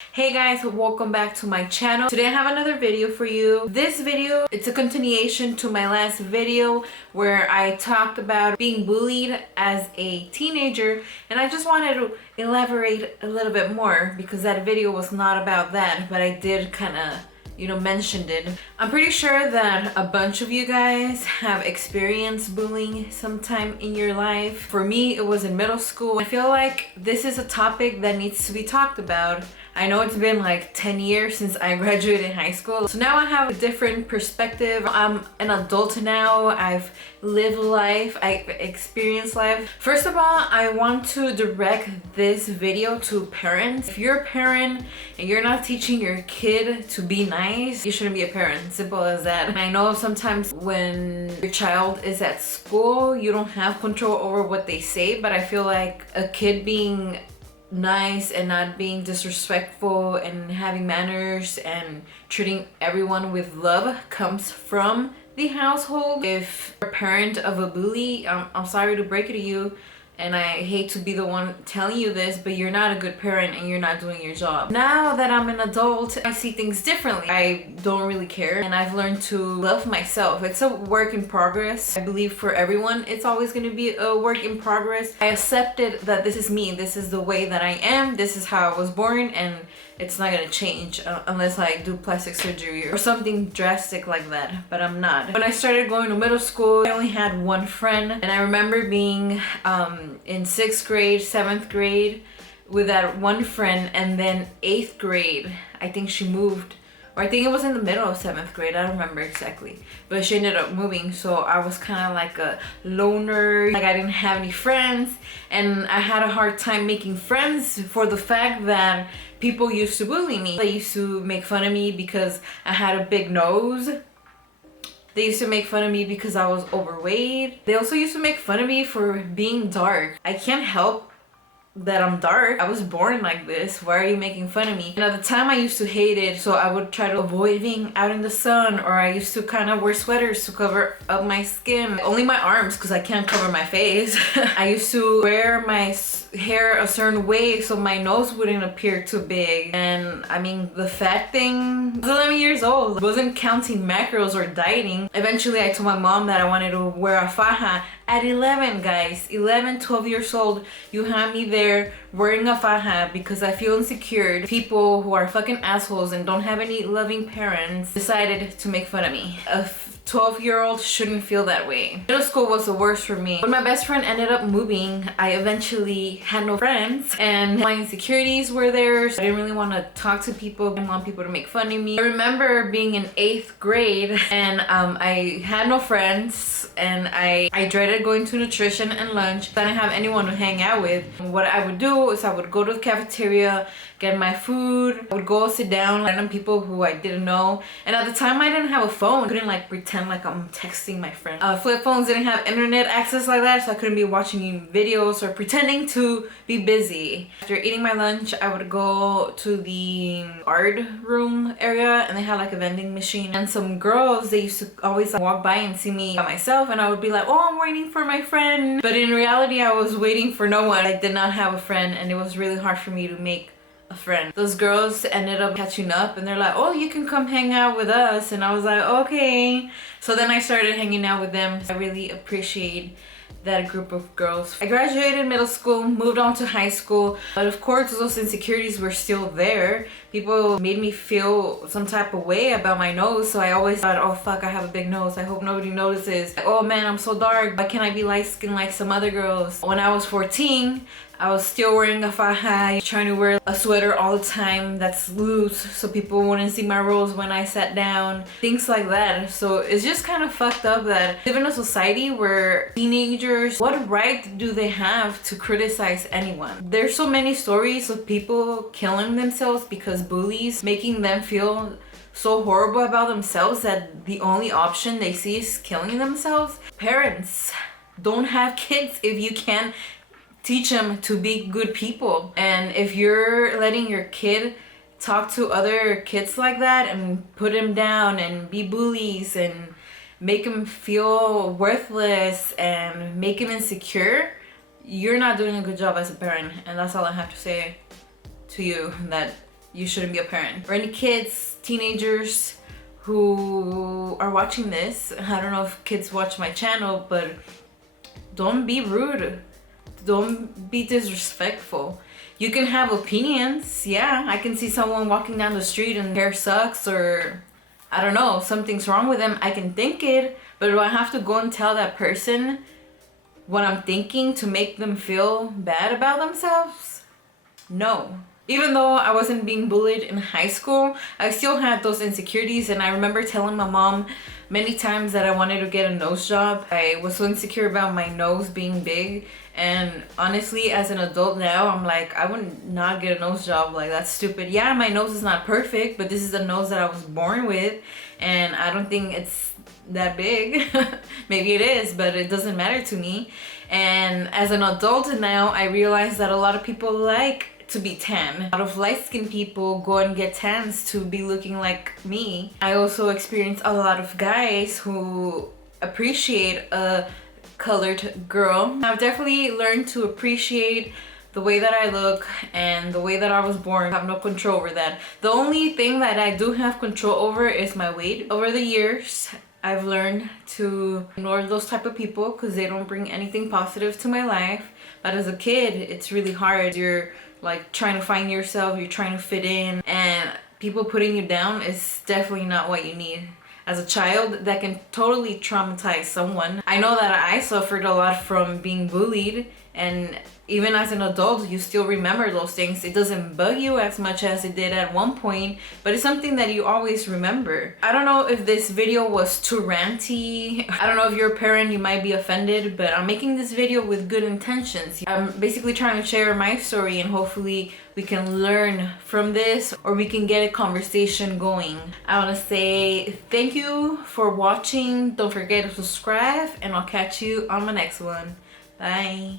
Hey guys, welcome back to my channel. Today I have another video for you. This video, it's a continuation to my last video where I talked about being bullied as a teenager, and I just wanted to elaborate a little bit more because that video was not about that, but I did kind of mentioned it. I'm pretty sure that a bunch of you guys have experienced bullying sometime in your life. For me, it was in middle school. I feel like this is a topic that needs to be talked about. I know it's been like 10 years since I graduated high school, so now I have a different perspective. I'm an adult now. I've lived life. I've experienced life. First of all, I want to direct this video to parents. If you're a parent and you're not teaching your kid to be nice, you shouldn't be a parent. Simple as that. And I know sometimes when your child is at school, you don't have control over what they say, but I feel like a kid being nice and not being disrespectful and having manners and treating everyone with love comes from the household. If you're a parent of a bully, I'm sorry to break it to you, and I hate to be the one telling you this, but you're not a good parent and you're not doing your job. Now that I'm an adult, I see things differently. I don't really care, and I've learned to love myself. It's a work in progress. I believe for everyone, it's always gonna be a work in progress. I accepted that this is me. This is the way that I am. This is how I was born, and it's not gonna change unless I do plastic surgery or something drastic like that, but I'm not. When I started going to middle school, I only had one friend, and I remember being in 6th grade, 7th grade with that one friend, and then 8th grade, I think she moved, or I think it was in the middle of 7th grade, I don't remember exactly, but she ended up moving, so I was kind of like a loner, like I didn't have any friends, and I had a hard time making friends for the fact that people used to bully me. They used to make fun of me because I had a big nose. They used to make fun of me because I was overweight. They also used to make fun of me for being dark. I can't help that I'm dark. I was born like this. Why are you making fun of me? And at the time I used to hate it, so I would try to avoid being out in the sun, or I used to kind of wear sweaters to cover up my skin. Only my arms, because I can't cover my face. I used to wear my hair a certain way so my nose wouldn't appear too big. And I mean, the fat thing, I was 11 years old. I wasn't counting macros or dieting. Eventually I told my mom that I wanted to wear a faja at 11, guys. 11, 12 years old. You have me there wearing a faja because I feel insecure. People who are fucking assholes and don't have any loving parents decided to make fun of me. A 12-year-old shouldn't feel that way. Middle school was the worst for me. When my best friend ended up moving, I eventually had no friends, and my insecurities were there. So I didn't really want to talk to people. I didn't want people to make fun of me. I remember being in 8th grade, and I had no friends, and I dreaded going to nutrition and lunch. I didn't have anyone to hang out with. What I would do is I would go to the cafeteria, get my food. I would go sit down with random people who I didn't know. And at the time I didn't have a phone. I couldn't like pretend like I'm texting my friend. Flip phones didn't have internet access like that, so I couldn't be watching videos or pretending to be busy. After eating my lunch, I would go to the art room area, and they had like a vending machine. And some girls, they used to always walk by and see me by myself, and I would be like, oh, I'm waiting for my friend. But in reality, I was waiting for no one. I did not have a friend, and it was really hard for me to make a friend. Those girls ended up catching up, and they're like, oh, you can come hang out with us, and I was like, okay. So then I started hanging out with them. I really appreciate that group of girls. I graduated middle school, moved on to high school, but of course those insecurities were still there. People made me feel some type of way about my nose, so I always thought, oh fuck, I have a big nose, I hope nobody notices. Oh man, I'm so dark, why can't I be light skinned like some other girls? When I was 14, I was still wearing a faja, trying to wear a sweater all the time that's loose so people wouldn't see my rolls when I sat down, things like that. So it's just kind of fucked up that we live in a society where teenagers, what right do they have to criticize anyone? There's so many stories of people killing themselves because bullies, making them feel so horrible about themselves that the only option they see is killing themselves. Parents, don't have kids if you can teach them to be good people. And if you're letting your kid talk to other kids like that and put them down and be bullies and make them feel worthless and make them insecure, you're not doing a good job as a parent. And that's all I have to say to you, that you shouldn't be a parent. For any kids, teenagers who are watching this, I don't know if kids watch my channel, but don't be rude. Don't be disrespectful. You can have opinions. Yeah, I can see someone walking down the street and hair sucks, or I don't know, something's wrong with them. I can think it, but do I have to go and tell that person what I'm thinking to make them feel bad about themselves? No. Even though I wasn't being bullied in high school, I still had those insecurities, and I remember telling my mom many times that I wanted to get a nose job. I was so insecure about my nose being big, and honestly, as an adult now, I'm like, I would not get a nose job. Like, that's stupid. Yeah, my nose is not perfect, but this is the nose that I was born with, and I don't think it's that big. Maybe it is, but it doesn't matter to me. And as an adult now, I realize that a lot of people like to be tan. A lot of light-skinned people go and get tans to be looking like me. I also experience a lot of guys who appreciate a colored girl. I've definitely learned to appreciate the way that I look and the way that I was born. I have no control over that. The only thing that I do have control over is my weight. Over the years, I've learned to ignore those type of people because they don't bring anything positive to my life. But as a kid, it's really hard. You're like trying to find yourself, you're trying to fit in, and people putting you down is definitely not what you need. As a child, that can totally traumatize someone. I know that I suffered a lot from being bullied, and even as an adult, you still remember those things. It doesn't bug you as much as it did at one point, but it's something that you always remember. I don't know if this video was too ranty. I don't know if you're a parent, you might be offended, but I'm making this video with good intentions. I'm basically trying to share my story, and hopefully we can learn from this, or we can get a conversation going. I want to say thank you for watching. Don't forget to subscribe, and I'll catch you on my next one. Bye.